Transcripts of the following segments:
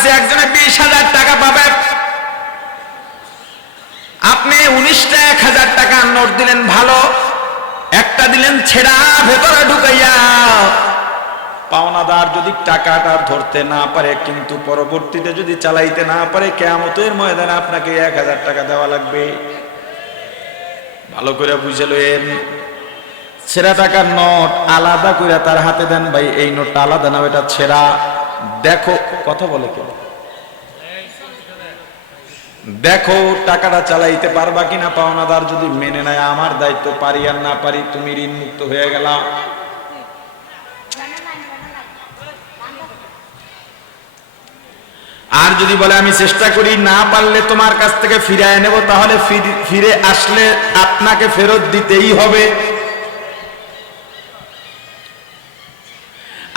কাছে একজনে 20,000 টাকা পাবে, আপনি 19টা 1,000 টাকার নোট দিলেন ভালো, একটা দিলেন ছেঁড়া ভেতরে ঢুকাইয়া। পাওনাদার যদি টাকাটা ধরতে না পারে, কিন্তু পরবর্তীতে যদি চালাইতে না পারে, কিয়ামতের ময়দানে আপনাকে 1,000 টাকা দেওয়া লাগবে। ভালো করে বুঝে লইেন। ছেঁড়া টাকার নোট আলাদা করে তার হাতে দেন, ভাই এই নোটটা আলাদা না, এটা ছেঁড়া। দেখো কথা বলে কেন, দেখো টাকাটা চালাইতে পারবা কিনা। পাওনাদার যদি মেনে নেয়, আমার দায়িত্ব, পারি আর না পারি, তুমি ঋণ মুক্ত হয়ে গেলা। আর যদি বলে আমি চেষ্টা করি, না পারলে তোমার কাছ থেকে ফিরিয়ে নেব, তাহলে ফিরে আসলে আপনাকে ফেরত দিতেই হবে।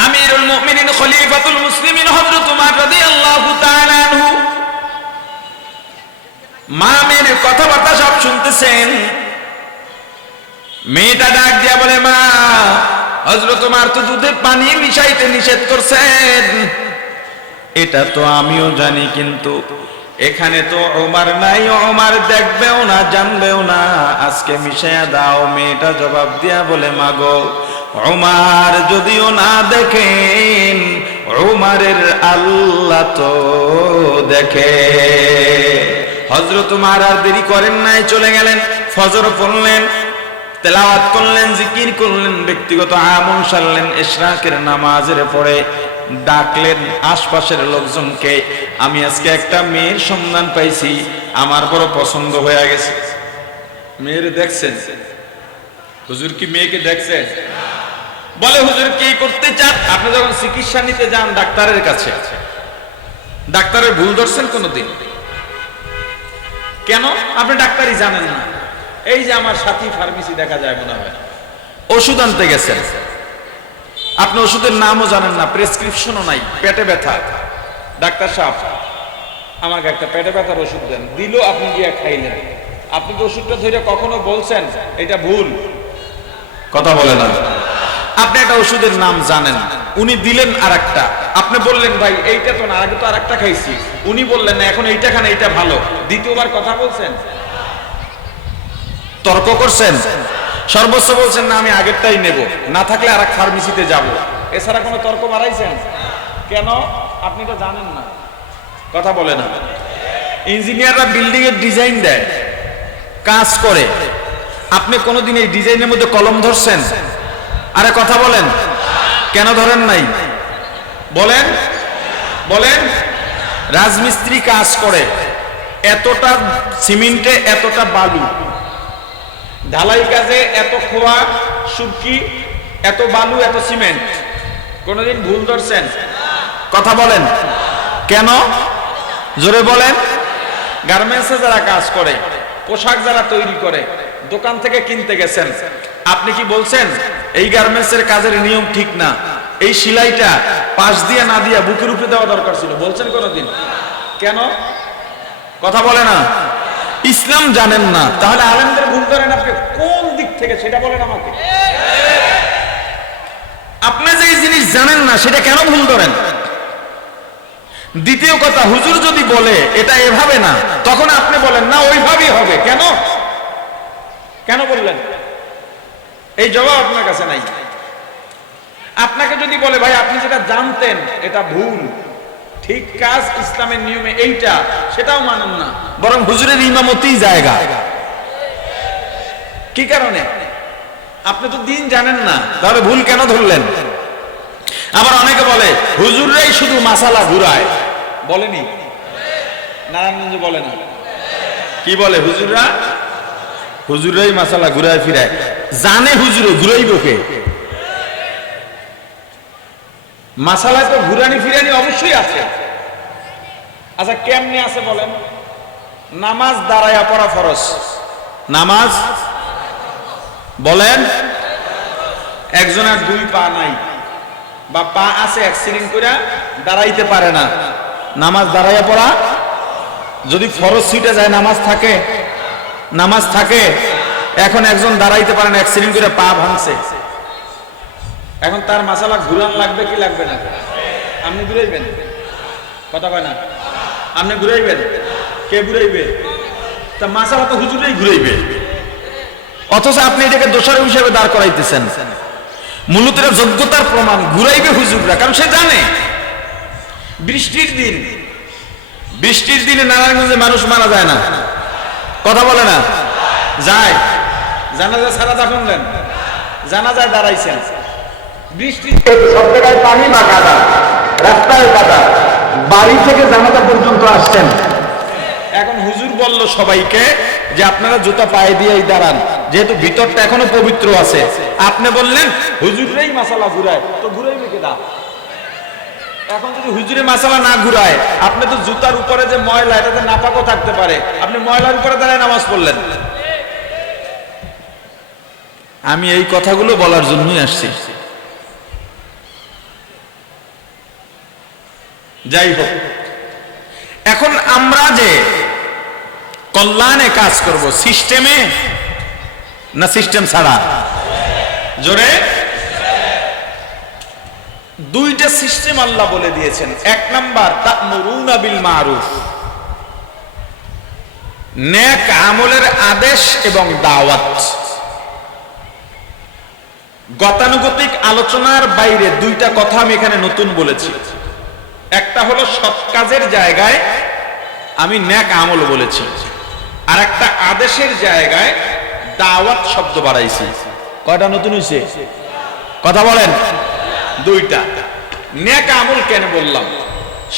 আমিরুল মুমিনিন খলিফাতুল মুসলিমিন হযরত উমর রাদিয়াল্লাহু তাআলা আনহু মা মেয়ের কথাবার্তা সব শুনতেছেন। মেয়েটা ডাক দিয়া বলে, মা, হযরত উমর তো দুধে পানি মিশাইতে নিষেধ করছেন। এটা তো আমিও জানি, কিন্তু এখানে তো ওমর নাই, ওমর দেখবেও না, জানবেও না, আজকে মিশাইয়া দাও। মেয়েটা জবাব দিয়া বলে, মাগো, ওমর যদিও না দেখেন, ওমরের আল্লাহ তো দেখে। হযরত উমর আর দেরি করেন নাই, চলে গেলেন। ফজর পড়লেন, তেলাওয়াত করলেন, জিকির করলেন, ব্যক্তিগত আমল সারলেন, ইশরাকের নামাজের পরে ডাকলেন আশপাশের লোকজনকে, আমি আজকে একটা মেয়ের সন্ধান পাইছি, আমার বড় পছন্দ হয়ে গেছে। মেয়ের দেখছেন? হুজুর কি মেয়েকে দেখছেন? বলে, হুজুর কি করতে চান? আপনি যখন চিকিৎসা নিতে যান ডাক্তারের কাছে, ডাক্তারের ভুল ধরছেন কোনদিন? কেন? আপনি ডাক্তারই জানেন না। এই যে আমার সাথী ফার্মেসি দেখা যায় মনে হয়, ওষুধ আনতে গেছেন, আপনি ওষুধের নামও জানেন না, প্রেসক্রিপশনও নাই, পেটে ব্যথা, ডাক্তার সাহেব আমাকে একটা পেটে ব্যথার ওষুধ দেন, দিল, আপনি গিয়ে খাইলেন। আপনি তো ওষুধটা ধরে কখনো বলছেন এটা ভুল? কথা বলে না। আপনি একটা ওষুধের নাম জানেন, উনি দিলেন আরেকটা, আপনি বললেন ভাই এইটা তো না, আগে তো আরেকটা খাইছি, উনি বললেন না, এখন এইটা খান, এইটা ভালো, দ্বিতীয়বার কথা বলছেন? তর্ক করছেন? সর্বোচ্চ বলছেন না আমি আগেরটাই নেব, না থাকলে আরেক ফার্মেসিতে যাব, এছাড়া কোনো তর্ক বাড়াইছেন? কেন? আপনি তো জানেন না। কথা বলে না। ইঞ্জিনিয়াররা বিল্ডিং এর ডিজাইন দেয়, কাজ করে, আপনি কোনোদিন এই ডিজাইনের মধ্যে কলম ধরছেন? আরে কথা বলেন, কেন ধরেন নাই? বলেন বলেন। রাজমিস্ত্রি কাজ করে, এতটা সিমেন্টে এতটা বালু, ঢালাই কাজে এত খোয়া সুরকি, এত বালু, এত সিমেন্ট, কোনদিন ভুল ধরছেন? কথা বলেন, কেন? জোরে বলেন। গার্মেন্টসে যারা কাজ করে, পোশাক যারা তৈরি করে, দোকান থেকে কিনতে গেছেন, আপনি কি বলছেন এই গার্মেন্টসের কাজের নিয়ম ঠিক না, এই সেলাইটা পাশ দিয়ে না দিয়া বুকের উপরে দেওয়া দরকার ছিল? বলছেন কোনদিন? কেন? কথা বলে না। ইসলাম জানেন না, তাহলে আলেমদের ভুল ধরেন আপনি কোন দিক থেকে সেটা বলেন আমাকে। আপনি যে জিনিস জানেন না সেটা কেন ভুল ধরেন? দ্বিতীয় কথা, হুজুর যদি বলে এটা এভাবে না, তখন আপনি বলেন না ওইভাবেই হবে। কেন? কেন বললেন? এই জবাব আপনার কাছে নাই। আপনাকে যদি বলে ভাই আপনি যেটা জানতেন এটা ভুল, ঠিক কাজ ইসলামের নিয়মে এইটা, সেটাও মানেন না, বরং হুজুরের ইমামতিই জায়গা। কি কারণে? আপনি তো দিন জানেন না, তাহলে ভুল কেন ধরলেন? আবার অনেকে বলে হুজুররাই শুধু মাসালা ঘুরায়, বলেনি? নারায়ণগঞ্জ বলে না? কি বলে? হুজুররাই মাসালা ঘুরায় ফিরায়। জানে হুজুরে, ঘুরাইব কে? মাসালায় তো ঘুরানি ফিরানি অবশ্যই আছে। আচ্ছা কেমনে আছে বলেন? নামাজ দাঁড়ায়া পড়া ফরজ, নামাজ বলেন, একজনের দুই পা নাই বা পা আছে অ্যাক্সিডেন্ট করে দাঁড়াইতে পারে না, নামাজ দাঁড়াইয়া পড়া যদি ফরজ ছুটে যায় নামাজ থাকে? নামাজ থাকে। এখন একজন দাঁড়াইতে পারে না, অ্যাক্সিডেন্ট করে পা ভাঙছে, এখন তার মাসালা ঘুরান লাগবে কি লাগবে না? আপনি ঘুরাইবেন? কথা কয় না? আপনি ঘুরাইবেন? কে ঘুরাইবে? তা মাসালা তো হুজুরেই ঘুরাইবে, অথচ আপনি এটাকে দোষারোপ হিসেবে দাঁড় করাইতেছেন। মূলত এটা যোগ্যতার প্রমাণ, ঘুরাইবে হুজুররা, কারণ সে জানে বৃষ্টির দিনে নারায়ণগঞ্জে মানুষ মারা যায় না, কথা বলে না? যায়। জানাজা ছাড়া দাফন দেন, জানাজায় দাঁড়াইছেন, বৃষ্টি সব জায়গায় পানি বা কাদা, রাস্তায় কাদা, বাড়ি থেকে জানাজা পর্যন্ত আসছেন। এখন হুজুর বলল সবাইকে যে আপনারা জুতা পায়ে দিয়েই দাঁড়ান, যেহেতু ভিতরটা এখনো পবিত্র আছে। আপনি বললেন হুজুরেই মাসালা ঘুরায়, তো ঘুরাইবে কেডা? এখন যদি হুজুরে মাসালা না ঘুরায়, আপনি তো জুতার উপরে যে ময়লা, এটাতে নাপাকও থাকতে পারে, আপনি ময়লার উপরে দাঁড়ায় নামাজ পড়লেন। আমি এই কথাগুলো বলার জন্যই আসছি। যাই হোক, এখন আমরা যে কল্যাণে কাজ করব, সিস্টেমে না সিস্টেম ছাড়া? জোরে। দুইটা সিস্টেম আল্লাহ বলে দিয়েছেন। এক নাম্বার, তা'মুরুনা বিল মারুফ, নেক আমলের আদেশ এবং দাওয়াত। গতানুগতিক আলোচনার বাইরে দুইটা কথা আমি এখানে নতুন বলেছি। একটা হলো সৎ কাজের জায়গায় আমি নেক আমল বলেছি, আর একটা আদেশের জায়গায় দাওয়াত শব্দ বাড়াইছি। কয়টা নতুন হইছে? কথা বলেন। দুইটা। নেক আমল কেন বললাম?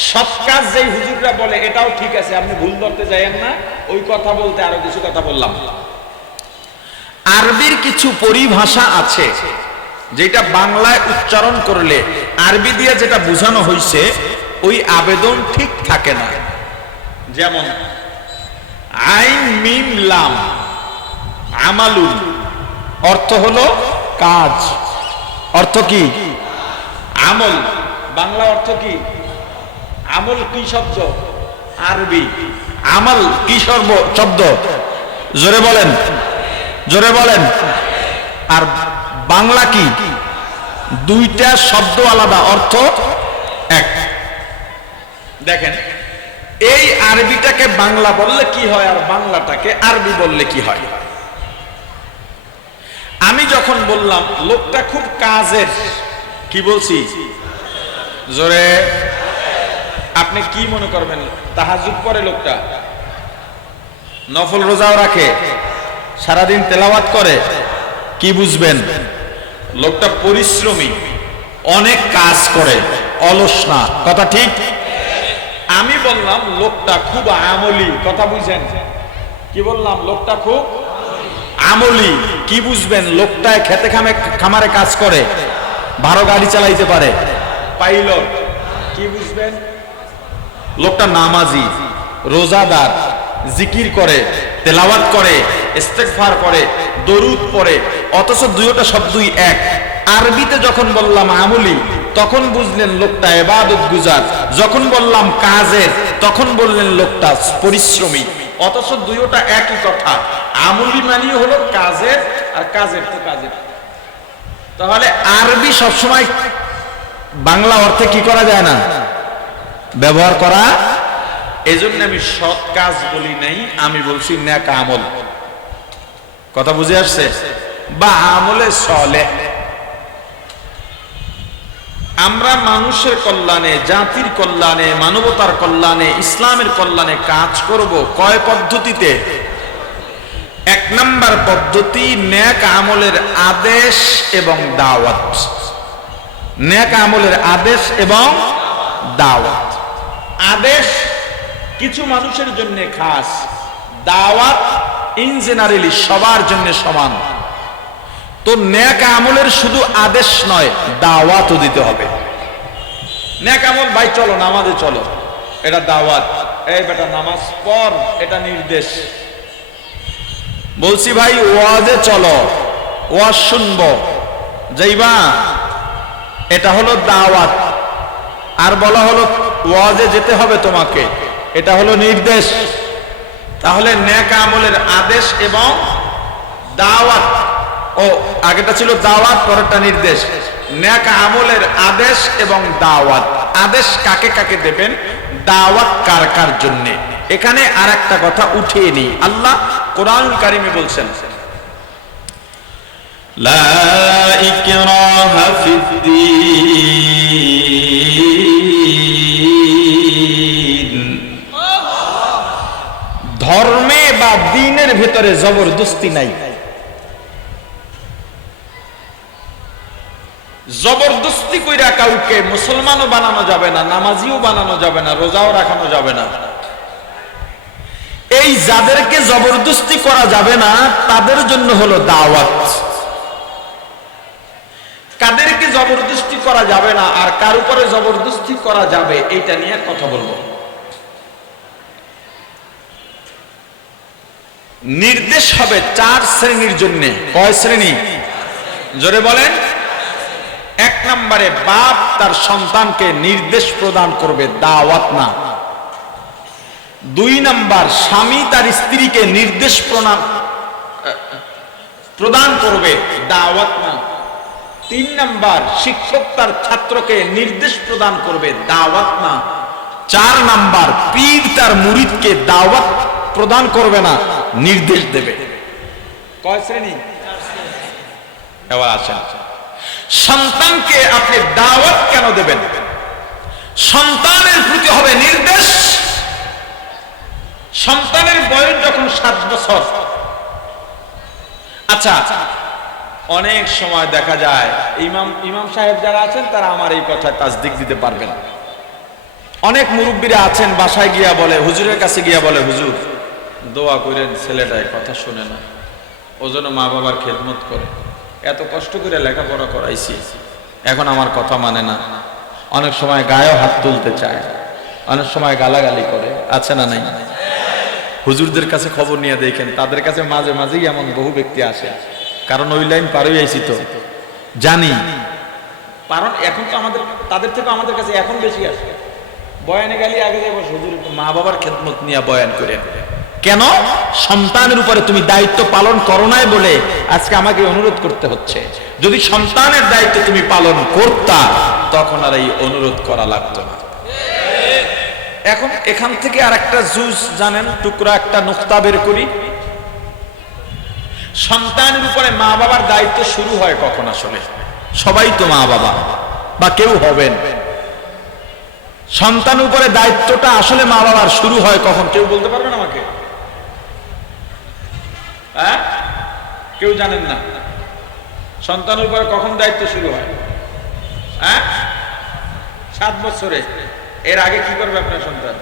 সৎ কাজ যেই হুজুররা বলে এটাও ঠিক আছে, আপনি ভুল ধরতে যায়েন না, ওই কথা বলতে আরো কিছু কথা বললাম। আরবির কিছু পরিভাষা আছে যেটা বাংলায় উচ্চারণ করলে আরবি দিয়ে যেটা বোঝানো হয়েছে ওই আবেদন ঠিক থাকে না। যেমন আইন মিম লাম, আমালুন, অর্থ হলো কাজ। অর্থ কি? আমল। বাংলা অর্থ কি? আমল কি শব্দ? আরবি। আমল কি শব্দ? জোরে বলেন, জোরে বলেন। আর বাংলা কি? দুইটা শব্দ আলাদা, অর্থ এক। দেখেন, এই আরবিটাকে বাংলা বললে কি হয় আর বাংলাটাকে আরবি বললে কি হয়? আমি যখন বললাম লোকটা খুব কাজের, কি বলছি? জোরে। আপনি কি মনে করবেন? তাহাজ্জুদ পড়ে লোকটা, নফল রোজাও রাখে, সারাদিন তেলাওয়াত করে, কি বুঝবেন? লোকটা পরিশ্রমী, অনেক কাজ করে, অলস না। কথা ঠিক? আমি বললাম লোকটা খুব আমলি, কথা বুঝেন? কি বললাম? লোকটা খুব আমলি। কি বুঝবেন? লোকটায় খেতে খামারে কাজ করে, ভালো গাড়ি চালাইতে পারে, পাইলট। কি বুঝবেন? লোকটা নামাজি, রোজাদার, জিকির করে, তেলাওয়াত করে, ইস্তেগফার করে, দরুদ পড়ে, অথচ দুইটা শব্দই এক। আরবিতে যখন বললাম আমলি, তখন বুঝলেন লোকটা ইবাদত গুজার। যখন বললাম কাজের, তখন বললেন লোকটা পরিশ্রমী, অথচ দুইটা একই কথা। আমলি মানে হলো কাজের, আর কাজের তো কাজের। তাহলে আরবি সবসময় বাংলা অর্থে কি করা যায় না, ব্যবহার করা। এজন্য আমি সৎ কাজ বলি নাই, আমি বলছি নেক আমল। কথা বুঝে আসছে? বা আমলে সালেহ। আমরা মানুষের কল্যাণে, জাতির কল্যাণে, মানবতার কল্যাণে, ইসলামের কল্যাণে কাজ করব কয় পদ্ধতিতে? এক নাম্বার পদ্ধতি নেক আমলের আদেশ এবং দাওয়াত। নেক আমলের আদেশ এবং দাওয়াত। আদেশ কিছু মানুষের জন্য খাস, দাওয়াত ইন জেনারেলি সবার জন্য সমান। তো নেক আমলের শুধু আদেশ নয়, দাওয়াতও দিতে হবে। নেক আমল, ভাই চলো নামাজে চলো, এটা দাওয়াত। এই বেটা নামাজ পড়, এটা নির্দেশ। বলছি ভাই ওয়াজে চলো, ওয়াজ শুনবো, যাইবা, এটা হলো দাওয়াত। আর বলা হলো ওয়াজে যেতে হবে তোমাকে, এটা হলো নির্দেশ। তাহলে নেক আমলের আদেশ এবং দাওয়াত, ও আগেটা ছিল দাওয়াত, পরেরটা নির্দেশ। নেক আমলের আদেশ এবং দাওয়াত। আদেশ কাকে কাকে দেবেন, দাওয়াত কার কার জন্য। এখানে আর একটা কথা উঠিয়ে নি, আল্লাহ কোরআনুল কারীমে বলছেন লা ইকরাহা ফিদ্দীন, ধর্মে বা দ্বীনের ভিতরে জবরদস্তি নাই। জবরদস্তি কইরা কাউকে মুসলমানও বানানো যাবে না, নামাজিও বানানো যাবে না, রোজাও রাখানো যাবে না। এই যাদেরকে জবরদস্তি করা যাবে না তাদের জন্য হলো দাওয়াত। কাদেরকে জবরদস্তি করা যাবে না আর কার উপরে জবরদস্তি করা যাবে এইটা নিয়ে কথা বলবো। নির্দেশ হবে 4 শ্রেণীর জন্য। কয় শ্রেণী? জোরে বলেন। 1 নম্বরে বাপ তার সন্তানকে নির্দেশ প্রদান করবে, দাওয়াত না। 2 নম্বর স্বামী তার স্ত্রীকে নির্দেশ প্রদান করবে, দাওয়াত না। 3 নম্বর শিক্ষক তার ছাত্রকে নির্দেশ প্রদান করবে, দাওয়াত না। 4 নম্বর পীর তার মুরিদকে দাওয়াত প্রদান করবে না, নির্দেশ দেবে। কয় শ্রেণী? এবার আসেন, সন্তানকে আপনি দাওয়াত কেন দেবেন? সন্তানের প্রতি হবে নির্দেশ। সন্তানের বয়স যখন 7 বছর, আচ্ছা অনেক সময় দেখা যায় ইমাম সাহেব যারা আছেন তারা আমার এই কথায় তাসদিক দিতে পারবেন। অনেক মুরব্বীরা আছেন বাসায় গিয়া বলে, হুজুরের কাছে গিয়া বলে, হুজুর দোয়া করেন ছেলেটা কথা শুনে না, ও যেন মা বাবার খেদমত করে, এত কষ্ট করে লেখাপড়া করাইছি, এখন আমার কথা মানে না। অনেক সময় গায়েও হাত তুলতে চায়, অনেক সময় গালাগালি করে, আছে না নাই? হুজুরদের কাছে খবর নিয়ে দেখেন, তাদের কাছে মাঝে মাঝেই এমন বহু ব্যক্তি আসে, কারণ ওই লাইন পার হয়ে আইছি তো জানি। কারণ এখন তো আমাদের তাদের থেকে আমাদের কাছে এখন বেশি আসে। বয়ানে গেলে আগে যাবো, হুজুর একটু মা বাবার খেদমত নিয়ে বয়ান করে। কেন? সন্তানের উপরে তুমি দায়িত্ব পালন করো নাই বলে আজকে আমাকে অনুরোধ করতে হচ্ছে। যদি সন্তানের দায়িত্ব তুমি পালন করতা তখন আর এই অনুরোধ করা লাগতো না। এখন এখান থেকে আর একটা জুজ জানেন, টুকরা একটা নুকতা বের করি। সন্তানের উপরে মা বাবার দায়িত্ব শুরু হয় কখন? আসলে সবাই তো মা বাবা বা কেউ হবেন। সন্তানের উপরে দায়িত্বটা আসলে মা বাবার শুরু হয় কখন? কেউ বলতে পারবেন আমাকে? হ্যাঁ, কেউ জানেন না সন্তানের উপরে কখন দায়িত্ব শুরু হয়? হ্যাঁ, 7 বছরে। এর আগে কি করবে আপনার সন্তান?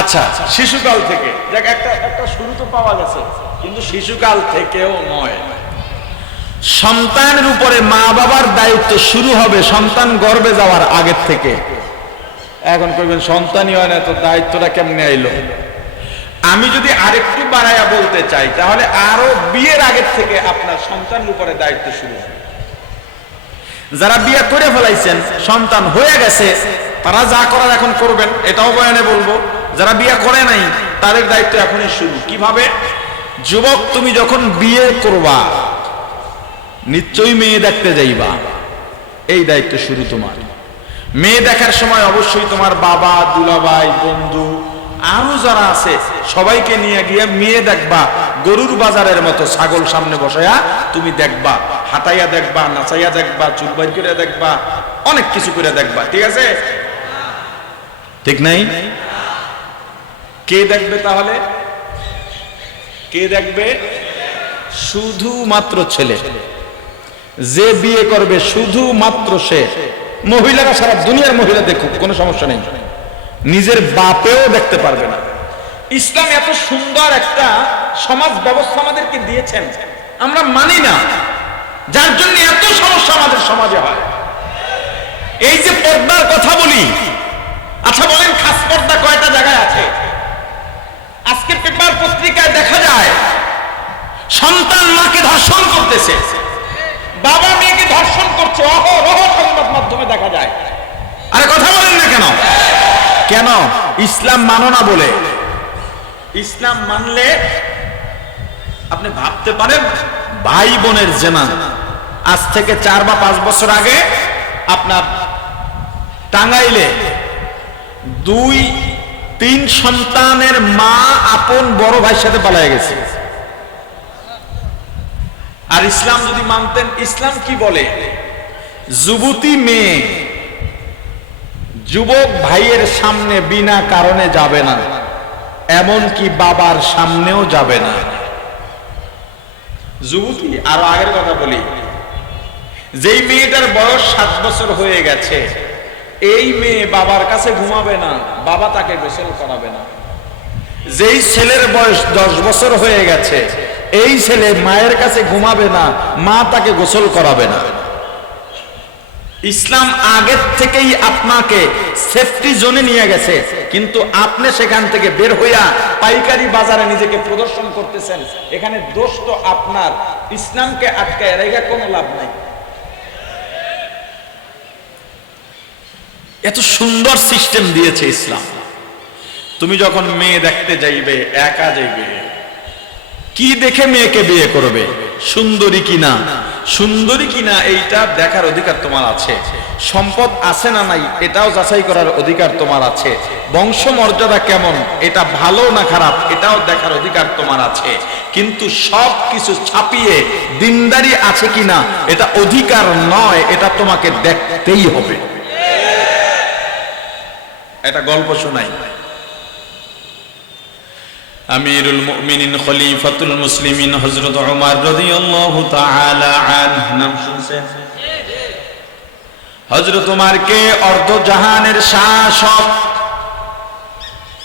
আচ্ছা, শিশুকাল থেকে। দেখ একটা শুরু তো পাওয়া গেছে, কিন্তু শিশুকাল থেকেও নয়। সন্তানের উপরে মা বাবার দায়িত্ব শুরু হবে সন্তান গর্ভে যাওয়ার আগের থেকে। এখন কইবেন সন্তানই হয় না তো দায়িত্বটা কেমনে আইলো? আমি যদি আরেকটু বাড়াইয়া বলতে চাই তাহলে আরো বিয়ের আগের থেকে আপনার সন্তানের উপরে দায়িত্ব শুরু হবে। যারা বিয়ে করে ফেলাইছেন, সন্তান হয়ে গেছে, তারা যা করার এখন করবেন, এটাও বয়ানে বলবো। যারা বিয়ে করে নাই তাদের দায়িত্ব এখনই শুরু। কিভাবে? যুবক, তুমি যখন বিয়ে করবা নিশ্চয়ই মেয়ে দেখতে যাইবা, এই দায়িত্ব শুরু তোমার। মেয়ে দেখার সময় অবশ্যই তোমার বাবা, দুলাভাই, বন্ধু আরো যারা আছে সবাইকে নিয়ে গিয়ে মেয়ে দেখবা। গরুর বাজারের মতো ছাগল সামনে বসায়া তুমি দেখবা, হাঁটাইয়া দেখবা, নাচাইয়া দেখবা, চুল বাইর করে দেখবা, অনেক কিছু করে দেখবা। ঠিক আছে? ঠিক নাই? কে দেখবে তাহলে? কে দেখবে? শুধুমাত্র ছেলে। যে বিয়ে করবে শুধুমাত্র সে। মহিলারা সারা দুনিয়ার মহিলা দেখুক, কোনো সমস্যা নেই, নিজের বাপেও দেখতে পারবে না। ইসলাম এত সুন্দর একটা সমাজ ব্যবস্থা আমাদেরকে দিয়েছেন, আমরা মানি না, যার জন্য এত সমস্যা আমাদের সমাজে হয়। এই যে পর্দার কথা বলি, আচ্ছা বলেন খাস পর্দা কয়টা জায়গায় আছে? আজকে পেপার পত্রিকায় দেখা যায় সন্তান মাকে ধর্ষণ করতেছে, বাবা মেয়েকে ধর্ষণ করছে, অহরহ সংবাদ মাধ্যমে দেখা যায়। আরে কথা বলেন না কেন? কেন? ইসলাম মানো না বলে। ইসলাম মানলে আপনি ভাবতে পারেন ভাই বোনের জেনা আজ থেকে 4 বা 5 বছর আগে আপনার টাঙ্গাইলে 2-3 সন্তানের মা আপন বড় ভাইয়ের সাথে পালিয়ে গেছে। আর ইসলাম যদি মানতেন, ইসলাম কি বলে? যুবতী মেয়ে যুবক ভাইয়ের সামনে বিনা কারণে যাবে না, এমনকি বাবার সামনেও যাবে না। যুবতী, আরো আগের কথা বলি, যেই মেয়েটার বয়স 7 বছর হয়ে গেছে, এই মেয়ে বাবার কাছে ঘুমাবে না, বাবা তাকে গোসল করাবে না। যেই ছেলের বয়স 10 বছর হয়ে গেছে, এই ছেলে মায়ের কাছে ঘুমাবে না, মা তাকে গোসল করাবে না। ইসলাম আগের থেকেই আপনাকে সেফটি জোনে নিয়ে গেছে, কিন্তু আপনি সেখান থেকে বের হইয়া পাইকারি বাজারে নিজেকে প্রদর্শন করতেছেন। এখানে দোষ তো আপনার, ইসলামকে আটকায় রেখে কোনো লাভ নাই। এত সুন্দর সিস্টেম দিয়েছে ইসলাম। তুমি যখন মেয়ে দেখতে যাইবে, একা যাইবে, কি দেখে মেয়েকে বিয়ে করবে? সুন্দরী কিনা, সুন্দরী কিনা এইটা দেখার অধিকার তোমার আছে। সম্পদ আছে না নাই এটাও যাচাই করার অধিকার তোমার আছে। বংশ মর্যাদা কেমন, এটা ভালো না খারাপ এটাও দেখার অধিকার তোমার আছে। কিন্তু সব কিছু ছাপিয়ে দিনদারি আছে কিনা এটা অধিকার নয়, এটা তোমাকে দেখতেই হবে। এটা গল্প শোনাই। আমিরুল মুমিনিন খলিফাতুল মুসলিমিন হযরত ওমর রাদিয়াল্লাহু তাআলা আনহু নাম শুনছেন? হযরত ওমরকে অর্ধ জাহানের শাসক,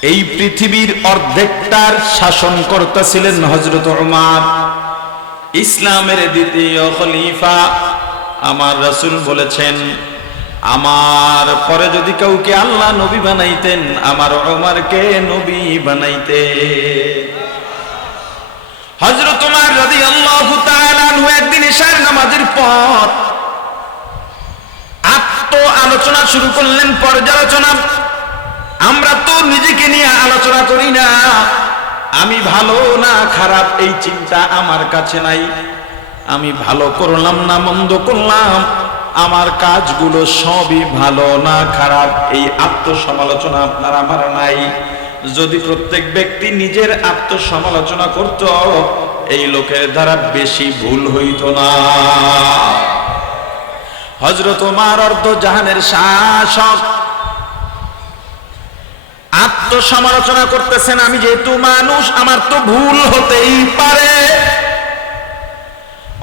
এই পৃথিবীর অর্ধেকটার শাসন করতেছিলেন হযরত ওমর, ইসলামের দ্বিতীয় খলিফা। আমার রাসূল বলেছেন, আমার পরে যদি কাউকে আল্লাহ নবী বানাইতেন, আমার ওমরকে নবী বানাইতে। হযরত ওমর রাদিয়াল্লাহু তাআলা আনহু একদিন ইশার নামাজের পর আলোচনা শুরু করলেন, পর্যালোচনা। আমরা তো নিজেকে নিয়ে আলোচনা করি না, আমি ভালো না খারাপ এই চিন্তা আমার কাছে নাই। আমি ভালো করলাম না মন্দ করলাম, আমার কাজগুলো সবই ভালো না খারাপ, এই আত্মসমালোচনা আপনার আমার নাই। যদি প্রত্যেক ব্যক্তি নিজের আত্মসমালোচনা করত, এই লোকের দ্বারা বেশি ভুল হইত না। হযরত ওমর অর্ধ জাহানের শাসক, আত্মসমালোচনা করতেছেন, আমি যেহেতু মানুষ আমার তো ভুল হতেই পারে।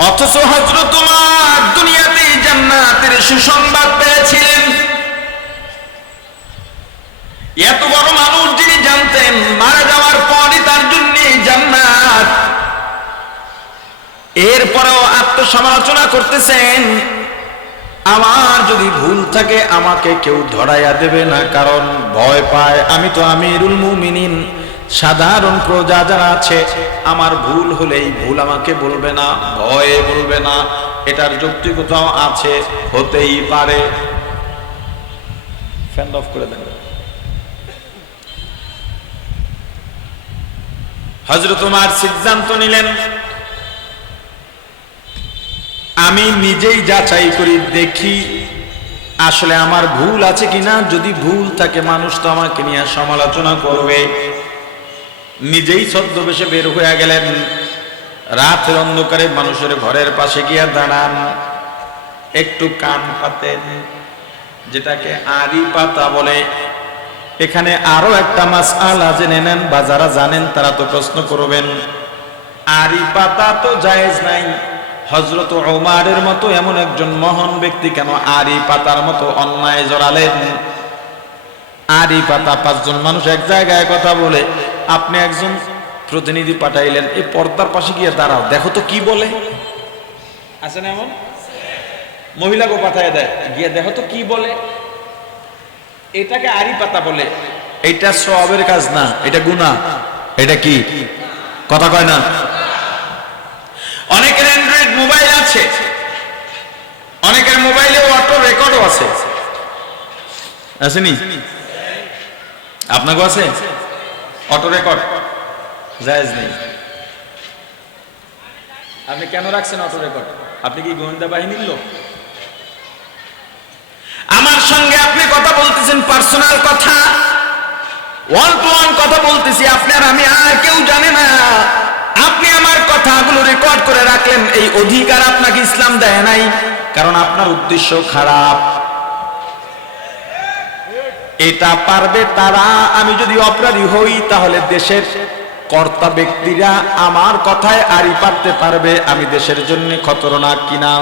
অথচ হযরত ওমর দুনিয়াতে জান্নাতের সুসংবাদ পেয়েছিলেন। এত বড় মানুষ যিনি জানতেন মারা যাওয়ার পরই তার জন্য জান্নাত, এরপরেও আত্মসমালোচনা করতেছেন, আমার যদি ভুল থাকে আমাকে কেউ ধরাইয়া দেবে না, কারণ ভয় পায় আমি তো আমিরুল মুমিনিন, সাধারণ প্রজা যারা আছে আমার ভুল হলেই ভুল আমাকে বলবে না, ভয়ে বলবে না, এটার যৌক্তিকতাও আছে, হতেই পারে। ফ্যান অফ করে দেন। হযরত ওমর সিদ্ধান্ত নিলেন, আমি নিজেই যাচাই করি, দেখি আসলে আমার ভুল আছে কিনা। যদি ভুল থাকে মানুষ তো আমাকে নিয়ে সমালোচনা করবে। নিজেই ছদ্মবেশে বের হয়ে গেলেন, রাতের অন্ধকারে মানুষের ঘরের পাশে গিয়া দাঁড়ান, একটু কান পাতেন, যেটাকে আড়ি পাতা বলে। এখানে আরো একটা মাসআলা জেনে নেন, বা যারা জানেন তারা তো প্রশ্ন করবেন, আড়ি পাতা তো জায়েজ নাই। হযরত ওমরের মতো এমন একজন মহান ব্যক্তি কেন আড়ি পাতার মতো অন্যায় জড়ালেন? আড়ি পাতা, 5 জন মানুষ এক জায়গায় কথা বলে, আপনি একজন প্রতিনিধি পাঠাইলেন, এই পর্দার পাশে গিয়ে দাঁড়াও, দেখো তো কি বলে। আছে না এমন? মহিলাকে পাঠায় দেয়, গিয়ে দেখো তো কি বলে। এটাকে আড়ি পাতা বলে। এটা সওয়াবের কাজ না, এটা গুনাহ। এটা কি কথা কয় না? অনেকের অ্যান্ড্রয়েড মোবাইল আছে, অনেকের মোবাইলে অটো রেকর্ডও আছে। আসেনি? আপনাকেও আছে অটো রেকর্ড? জায়েজ নেই। আপনি কেন রাখছেন অটো রেকর্ড? আপনি কি গোয়েন্দা বাহিনীর লোক? আমার সঙ্গে আপনি কথা বলতেছেন, পার্সোনাল কথা, ওয়ান টু ওয়ান কথা বলতেছি, আপনি আর আমি আর কেউ জানে না। আপনি আমার কথাগুলো রেকর্ড করে রাখলেন, এই অধিকার আপনাকে ইসলাম দেয় নাই, কারণ আপনার উদ্দেশ্য খারাপ। এটা পারবে তারা। আমি যদি অপরাধী হই তাহলে দেশের কর্তা ব্যক্তিরা আমার কথায় আড়ি পাততে পারবে আমি দেশের জন্য খতরনাক কিনা,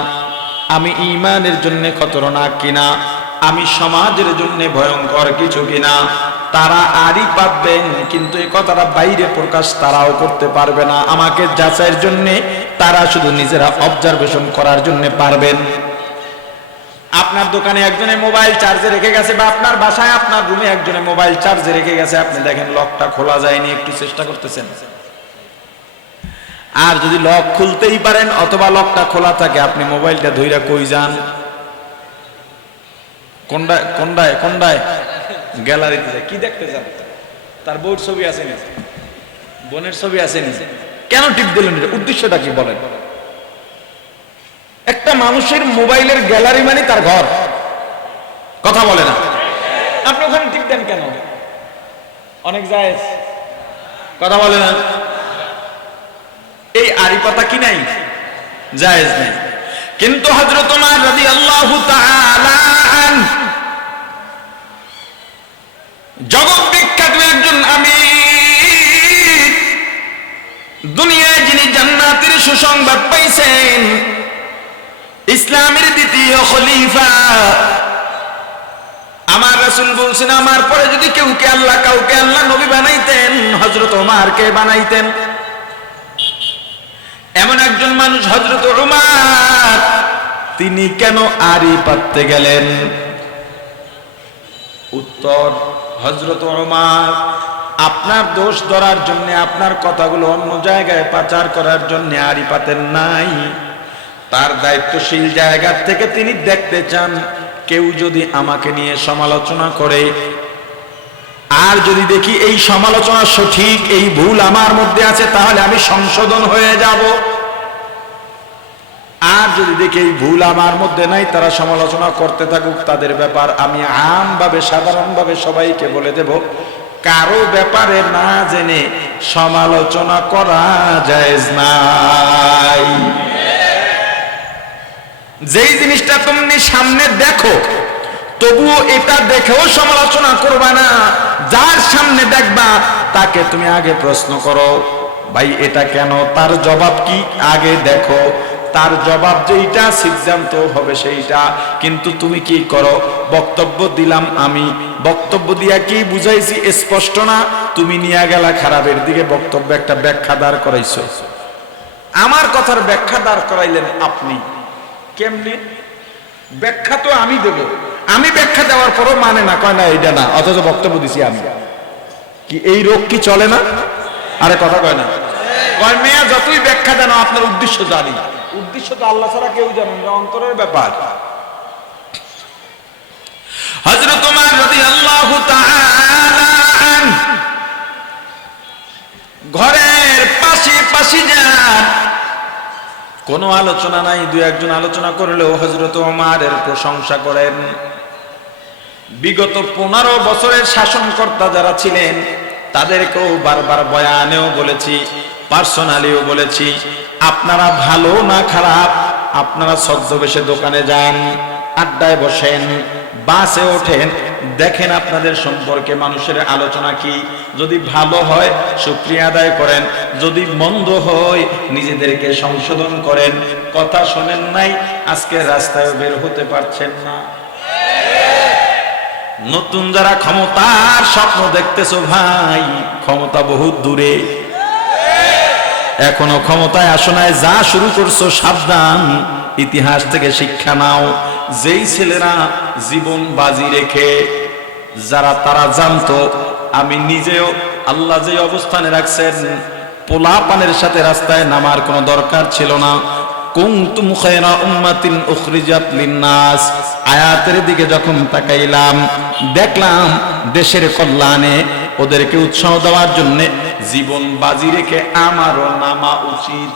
আমি ঈমানের জন্য খতরনাক কিনা, আমি সমাজের জন্য ভয়ঙ্কর কিছু কিনা, তারা আড়ি পাতবেন, কিন্তু এই কথাটা বাইরে প্রকাশ তারাও করতে পারবে না। আমাকে যাচাইয়ের জন্য তারা শুধু নিজেরা অবজারভেশন করার জন্য পারবেন। আপনার দোকানে একজনে মোবাইল চার্জে রেখে গেছে, বা আপনার বাসায় আপনার রুমে একজনে মোবাইল চার্জে রেখে গেছে, আপনি দেখেন লকটা খোলা যায়নি, একটু চেষ্টা করতেছেন। আর যদি লক খুলতেই পারেন অথবা লকটা খোলা থাকে, আপনি মোবাইলটা ধইরা কই যান? কোনটায় কোনটায় কোনটায়? গ্যালারিতে যায়। কি দেখতে যান? তার বউর ছবি আছে নি, বোনের ছবি আছে নি, কেন টিপ দিলেন? উদ্দেশ্যটা কি বলেন? একটা মানুষের মোবাইলের গ্যালারি মানে তার ঘর, কথা বলে না? আপনি ওখানে টিপ দেন কেন? অনেক জায়েজ, কথা বলে না? এই আড়ি পাতা কি নাই? জায়েজ নাই। কিন্তু হযরত ওমর রাদিয়াল্লাহু তাআলা জগৎ বিখ্যাত একজন আমির, দুনিয়ায় যিনি জান্নাতের সুসংবাদ পাইছেন, ইসলামের দ্বিতীয় খলিফা, আমার রাসূল বলছেন আমার পরে যদি কাউকে আল্লাহ নবী বানাইতেন, হযরত ওমরকে বানাইতেন। এমন একজন মানুষ হযরত ওমর, তিনি কেন আড়ি পাততে গেলেন? উত্তর, হযরত ওমর আপনার দোষ ধরার জন্য, আপনার কথাগুলো অন্য জায়গায় পাচার করার জন্য আড়ি পাতেন নাই। তার দায়িত্বশীল জায়গা থেকে তিনি দেখতে চান কেউ যদি আমাকে নিয়ে সমালোচনা করে, আর যদি দেখি এই সমালোচনা সঠিক, এই ভুল আমার মধ্যে আছে, তাহলে আমি সংশোধন হয়ে যাব। আর যদি দেখি এই ভুল আমার মধ্যে নাই, তারা সমালোচনা করতে থাকুক, তাদের ব্যাপার আমি আমভাবে সাধারণভাবে সবাইকে বলে দেব, কারো ব্যাপারে না জেনে সমালোচনা করা জায়েজ নাই। যেই জিনিসটা তুমি সামনে দেখো, তবুও এটা দেখেও সমালোচনা করবা না। যার সামনে দেখবা তাকে তুমি আগে প্রশ্ন করো, ভাই এটা কেন, তার জবাব কি, আগে দেখো। তার জবাব যেইটা সিদ্ধান্ত হবে সেইটা। কিন্তু তুমি কি করো, বক্তব্য দিলাম আমি, বক্তব্য দিয়া কি বুঝাইছি স্পষ্ট না, তুমি নিয়ে গেলা খারাপের দিকে, বক্তব্য একটা ব্যাখ্যা দাঁড় করাইছো। আমার কথার ব্যাখ্যা দাঁড় করাইলেন আপনি, কেমনে? ব্যাখ্যা তো আমি দেব, আমি ব্যাখ্যা দেওয়ার পরও মানে না, কয় না এইটা না, অথচ বক্তব্য দিছি আমি। কি এই রোগ কি চলে না? আরে কথা কয় না, কয় মেয়া যতই ব্যাখ্যা দেন আপনার উদ্দেশ্য জানি, উদ্দেশ্য তো আল্লাহ ছাড়া কেউ জানেন, অন্তরের ব্যাপার। হযরত ওমর রাদিয়াল্লাহু তাআলা ঘরের পাশে যান, কোনো আলোচনা নাই, দুই একজন আলোচনা করলেও হযরত ওমরের প্রশংসা করেন। বিগত 15 বছরের শাসনকর্তা যারা ছিলেন তাদেরকেও বারবার বয়ানেও বলেছি, পার্সোনালিও বলেছি, আপনারা ভালো না খারাপ, আপনারা ছদ্মবেশে দোকানে যান, আড্ডায় বসেন, বাসে ওঠেন, দেখেন আপনাদের সম্পর্কে মানুষের আলোচনা কি। যদি ভালো হয় শুকরিয়া আদায় করেন, যদি মন্দ হয় নিজেদেরকে সংশোধন করেন। কথা শোনেন নাই, আজকে রাস্তায় বের হতে পারছেন না। নতুন যারা ক্ষমতার স্বপ্ন দেখতেছো ভাই, ক্ষমতা বহুত দূরে, এখনো ক্ষমতায় আসো নাই, যা শুরু করছো সাবধান, ইতিহাস থেকে শিক্ষা নাও। যেই ছেলেরা জীবন বাজি রেখে, যারা তারা জানতো, আমি নিজেও আল্লাহ যে অবস্থানে রাখছেন, পোলা পানের সাথে রাস্তায় নামার কোনো দরকার ছিল না। কুনতুম খায়রা উম্মাতিন উখরিজাত লিন-নাস, আয়াতের দিকে যখন তাকাইলাম দেখলাম দেশের কল্যাণে ওদেরকে উৎসাহ দেওয়ার জন্য জীবন বাজি রেখে আমারও নামা উচিত।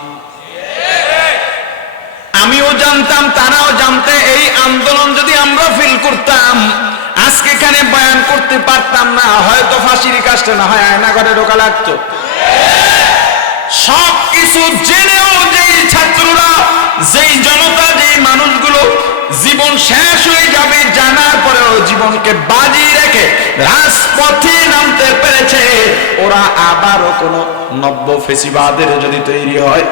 আমিও জানতাম, তারাও জানতে, এই আন্দোলন যদি আমরা ফিল করতাম আজকে এখানে বয়ান করতে পারতাম না, হয়তো ফাঁসির কাজটা আসলে না হয় আয়না ঘরে ঢোকা লাগতো। সব কিছু জেনেও যেই ছাত্ররা, যেই জনতা, যেই মানুষগুলো জীবন শেষ হয়ে যাবে জানার পরেও জীবনকে বাজি রেখে রাজপথে নামতে পেরেছে, ওরা আবারও কোনো নব্য ফেসিবাদের যদি তৈরি হয়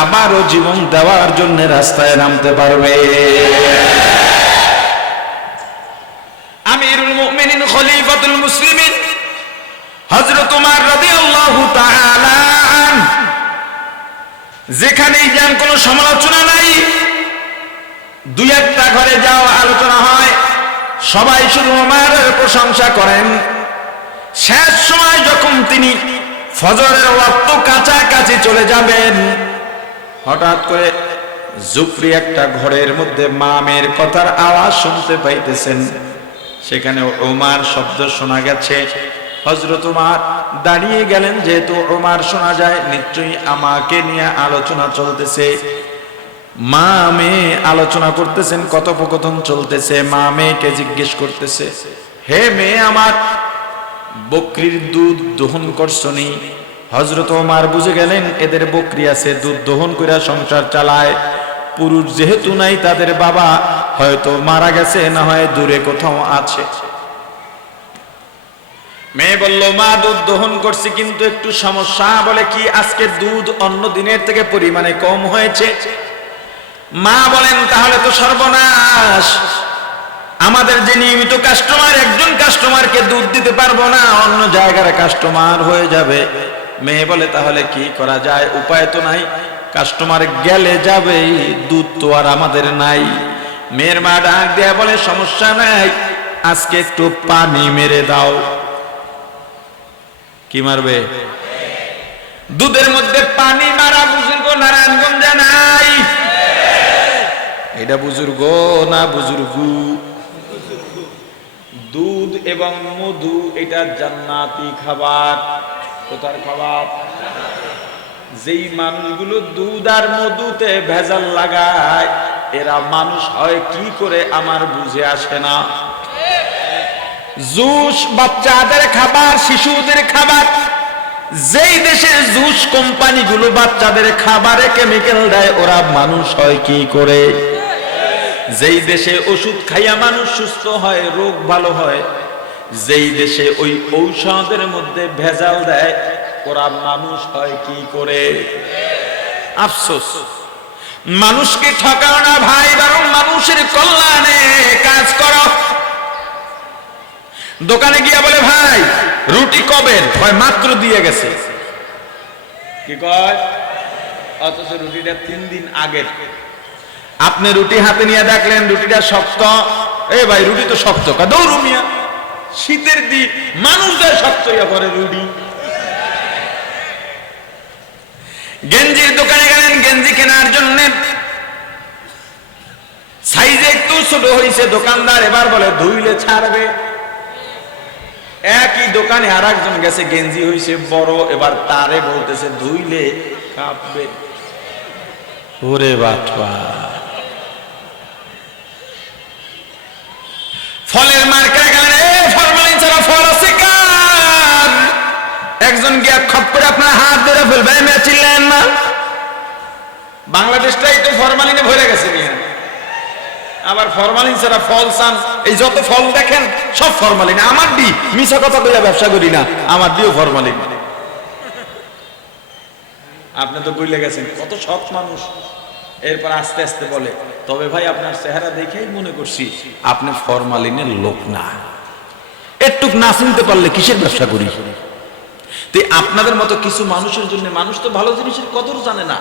আবারও জীবন দেওয়ার জন্য রাস্তায় নামতে পারবে। আমিরুল মুমিনিন খলিফাতুল মুসলিমিন হযরত ওমর রাদিয়াল্লাহু তাআলা যেখানেই যান কোনো সমালোচনা নাই, দুই একটা ঘরে যাও আলোচনা হয়, সবাই শুধু ওমরের প্রশংসা করেন। শেষ সময় যখন তিনি ফজরের ওয়াক্ত কাছাকাছি চলে যাবেন, হঠাৎ করে জুফরি একটা ঘরের মধ্যে মামের কথার আওয়াজ শুনতে পাইতেছেন। সেখানে ওমর শব্দ শোনা গেছে। হযরত ওমর দাঁড়িয়ে গেলেন, যেহেতু ওমর শোনা যায় নিশ্চয়ই আমাকে নিয়ে আলোচনা চলতেছে। মা মেয়ে আলোচনা করতেছেন, কথোপকথন চলতেছে। মা মেয়েকে জিজ্ঞেস করতেছে, হে মেয়ে আমার, বকরির দুধ দহন করছনি? হযরত ওমর বুঝে গেলেন এদের বকরি আছে, দুধ দহন করে সংসার চালায়। পুরুষ যেহেতু নাই, তাদের বাবা হয়তো মারা গেছে, না হয় দূরে কোথাও আছে। মেয়ে বলল, মা দুধ দহন করছি কিন্তু একটু সমস্যা। বলে কি? আজকে দুধ অন্য দিনের থেকে পরিমাণে কম হয়েছে। মা বলেন, তাহলে তো সর্বনাশ, আমাদের যে নিয়মিত কাস্টমার, একজন কাস্টমারকে দুধ দিতে পারবো না, অন্য জায়গার কাস্টমার হয়ে যাবে। মেয়ে বলে, তাহলে কি করা যায়? উপায় তো নাই, কাস্টমার গেলে যাবে, দুধ তো আর আমাদের নাই। মেয়ের মা ডাক দেয়া বলে, সমস্যা নাই, আজকে একটু পানি মেরে দাও। কি মারবে? দুধের মধ্যে পানি মারা বুজুর্গ নারায়ণগঞ্জে নাই। এটা বুজুর্গ না বুজুর্গ? দুধ এবং মধু এটা জান্নাতি খাবার। কোথার খাবার? যেই মানুষগুলো দুধ আর মধুতে ভেজাল লাগায়, এরা মানুষ হয় কি করে আমার বুঝে আসে না। জুস বাচ্চাদের খাবার, শিশুদের খাবার। যেই দেশে জুস কোম্পানিগুলো বাচ্চাদের খাবারে কেমিক্যাল দেয়, ওরা মানুষ হয় কি করে? যেই দেশে ওষুধ খাইয়া মানুষ সুস্থ হয়, রোগ ভালো হয়, যেই দেশে ওই ঔষধের মধ্যে ভেজাল দেয়, ওরা মানুষ হয় কি করে? আফসোস, মানুষকে ঠকাও না ভাই, বরং মানুষের কল্যাণে কাজ করো। দোকানে গিয়া বলে, ভাই রুটি কবে? ভাই মাত্র দিয়ে গেছে। কি কয়? অথচ রুটিটা 3 দিন আগের। আপনি রুটি হাতে নিয়ে দেখলেন রুটিটা শক্ত। এ ভাই রুটি তো শক্ত। দৌড়ু মিয়া, শীতের দিন মানুষদের শক্ত ইয়া করে রুটি। গেঞ্জির দোকানে গেলেন গেঞ্জি কেনার জন্য, সাইজে একটু ছোট হয়েছে। দোকানদার এবার বলে ধুইলে ছাড়বে। একই দোকানে আর একজন গেছে, গেঞ্জি হয়েছে বড়, এবার তারে বলতেছে ধুইলে কাঁপবে। ওরে বাবা! ফলের মার্কেটে গেলেন, ফরমালিন ছাড়া ফল আছে কার? একজন গিয়া খপ করে আপনার হাত ধরে ফেলবে, চিল্লেন না। বাংলাদেশটাই তো ফরমালিনে ভরে গেছে। আবার ফরমালিন ছাড়া ফল চান, এই যত ফল দেখেন সব ফরমালিন। আমার দি মিছা কথা বলে ব্যবসা করি না, আমার দিও ফরমালিন। আপনি তো বুঝলে গেছেন কত সৎ মানুষ। এরপর আস্তে আস্তে বলে, তবে ভাই আপনার চেহারা দেখেই মনে করছি আপনি ফরমালিনের লোক না। একটুক না চিনতে পারলে কিসের ব্যবসা করি? তো আপনাদের মতো কিছু মানুষের জন্য মানুষ তো ভালো জিনিসের কদর জানে না।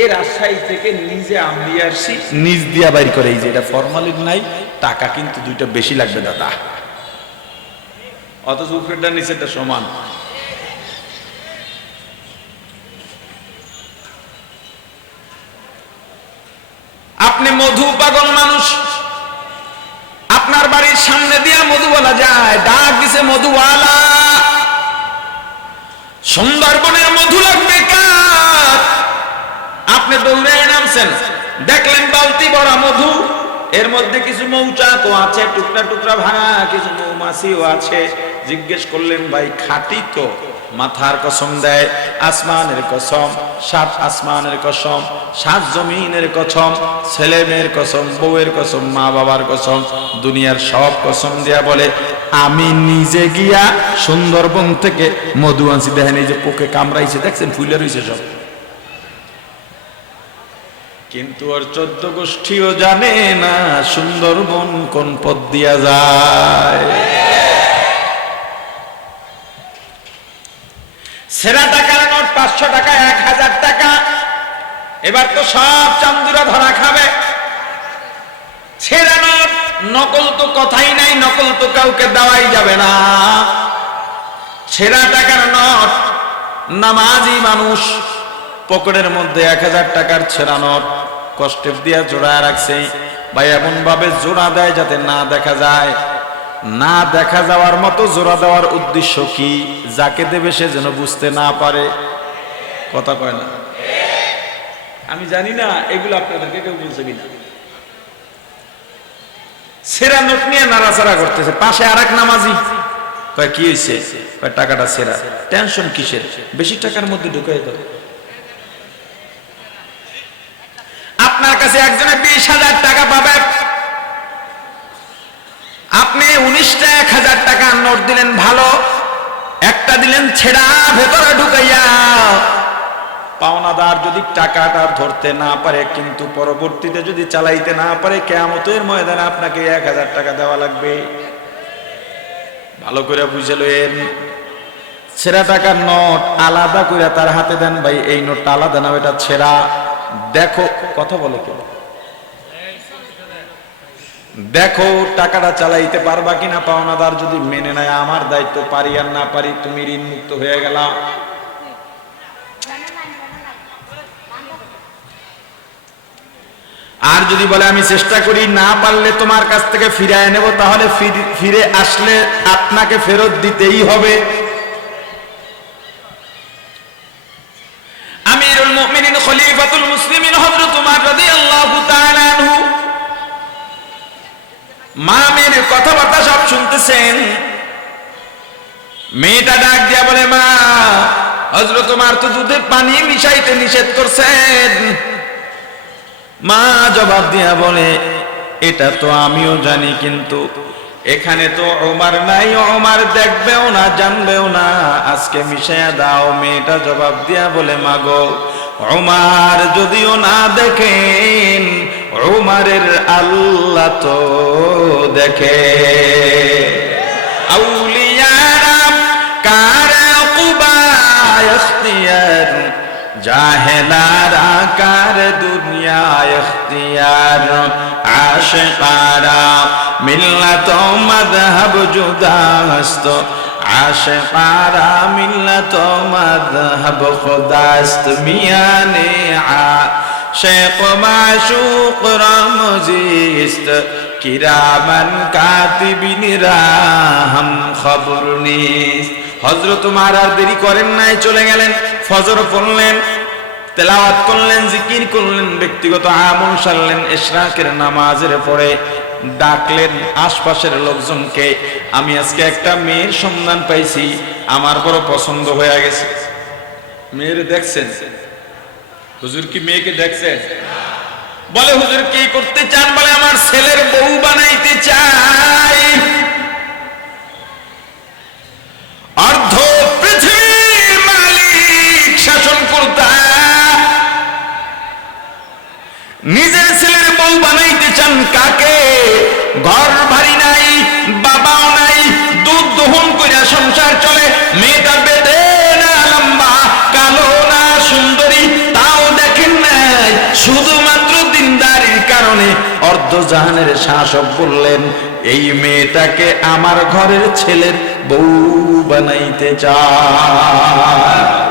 এর আশাই থেকে নিজে আমি আসছি, নিজ দিয়া বাইর করে, এই যে এটা ফরমালিন নাই, টাকা কিন্তু 2টা বেশি লাগবে দাদা। অথচ উপরেরটা নিচেরটা সমান। আপনি মধু পাগল মানুষ, আপনার বাড়ির সামনে দিয়া মধুওয়ালা যায়, ডাক দিছে মধুওয়ালা, সুন্দরবনের মধু লাগবে কার? আপনি দৌড়ে নামছেন, দেখলেন বালতি ভরা মধু, এর মধ্যে কিছু মৌচাকও আছে, টুকরা টুকরা ভাঙা, কিছু মৌমাছিও আছে। জিজ্ঞেস করলেন ভাই খাঁটি তো? মাথার কসম দেয়, আসমানের কসম, 7 আসমানের কসম, 7 জমিনের কসম, ছেলে মেয়ের কসম, বউয়ের কসম, মা বাবার কসম, দুনিয়ার সব কসম দিয়া বলে আমি নিজে গিয়া সুন্দরবন থেকে মধু আনছি। দেখেন এই যে পোকে কামড়াইছে, দেখছেন ফুলে রয়েছে সব। কিন্তু ওর 14 গোষ্ঠীও জানে না সুন্দরবন কোন পথ দিয়া যায়। সেরা টাকার নোট 500 টাকা, 1000 টাকা, এবার তো সব চান্দুরা ধরা খাবে। সেরা নোট, নকল তো কথাই নাই, নকল তো কাউকে দেওয়াই যাবে না। সেরা টাকার নোট, নামাজি মানুষ পকেটের মধ্যে 1000 টাকার ছেঁড়া নোট কষ্টে দিয়া জোড়ায় রাখছে। ভাই এমন ভাবে জোড়া দেয় যাতে না দেখা যায়। না দেখা যাওয়ার মতো জোড়া দেওয়ার উদ্দেশ্য কি? যাকে দেবে সে যেন বুঝতে না পারে। কথা কয় না? আমি জানি না এগুলো আপনাদেরকে কেউ বলছে কিনা। সেরা নোট নিয়ে নাড়াচাড়া করতেছে, পাশে আরেক নামাজি কয় কি হয়েছে? কয় টাকাটা সেরা। টেনশন কিসের? বেশি টাকার মধ্যে ঢুকাই দাও। আপনার কাছে একজনে 20,000 টাকা পাবে, আপনি 19টা 1000 টাকার নোট দিলেন ভালো, একটা দিলেন ছেঁড়া ভেতরে ঢুকাইয়া। পাওনাদার যদি টাকাটা ধরতে না পারে, কিন্তু পরবর্তীতে যদি চালাইতে না পারে, কিয়ামতের ময়দানে আপনাকে 1000 টাকা দেওয়া লাগবে। ভালো করে বুঝলেন? ছেঁড়া টাকার নোট আলাদা করে তার হাতে দেন, ভাই এই নোটটা আলাদা না, এটা ছেঁড়া। দেখো, কথা বলে কেউ, দেখো টাকাটা চালাইতে পারবা কিনা। পাওনাদার যদি মেনে নেয়, আমার দায়িত্ব, পারি আর না পারি, তুমি ঋণ মুক্ত হয়ে গেলা। আর যদি বলে আমি চেষ্টা করি, না পারলে তোমার কাছ থেকে ফিরিয়ে নেব, তাহলে ফিরে আসলে আপনাকে ফেরত দিতেই হবে। আমিরুল মুমিনিন খলিফাতুল মুসলিমিন হযরত উমর রাদিয়াল্লাহু তাআলা আনহু মা মেয়ের কথাবার্তা সব শুনতেছেন। মেয়েটা ডাক দিয়া বলে, মা, হযরত উমর তো দুধে পানি মিশাইতে নিষেধ করছেন। মা জবাব দিয়া বলে, এটা তো আমিও জানি, কিন্তু এখানে তো ওমর নাই, ওমর দেখবেও না, জানবেও না, আজকে মিশাইয়া দাও। মেয়েটা জবাব দিয়া বলে, মাগো, ওমর যদিও না দেখেন, ওমরের আল্লাহ তো দেখে। আউলিয়ারা কার কুবা ইখতিয়ার, জাহেলারা কার দুনিয়া ইখতিয়ার, আশিকারা মিল্লাত মাযহাব জুদাস্ত, আশিকারা মিল্লাত মাযহাব খুদাস্ত। মিয়ানে আশিক মাশুক রমজিস্ত, কিরামান কাতিবিন রাহম খবর নিস। হযরত উমর আর দেরি করেন নাই, চলে গেলেন। ফজর পড়লেন, তেলাওয়াত করলেন, জিকির করলেন, ব্যক্তিগত আমল সারলেন, ইশরাকের নামাজের পরে ডাকলেন আশপাশের লোকজনকে, আমি আজকে একটা মেয়ের সন্ধান পাইছি, আমার বড় পছন্দ হয়ে গেছে। মেয়ের দেখছেন? হুজুর কি মেয়েকে দেখছেন? বলে, হুজুর কি করতে চান? বলে, আমার ছেলের বউ বানাইতে চাই। অর্ধ পৃথিবীর মালিক, শাসন কর্তা, নিজের ছেলের বউ বানাইতে চান কাকে? ঘর বাড়ি নাই, বাবাও নাই, দুধ দহন করে সংসার চলে। মেয়েটা বেদে না লম্বা, কালো না সুন্দরী, তাও দেখেন নাই, শুধুমাত্র দিনদারির কারণে অর্ধজাহানের শাসক বললেন, এই মেয়েটাকে আমার ঘরের ছেলের বউ বানাইতে চায়।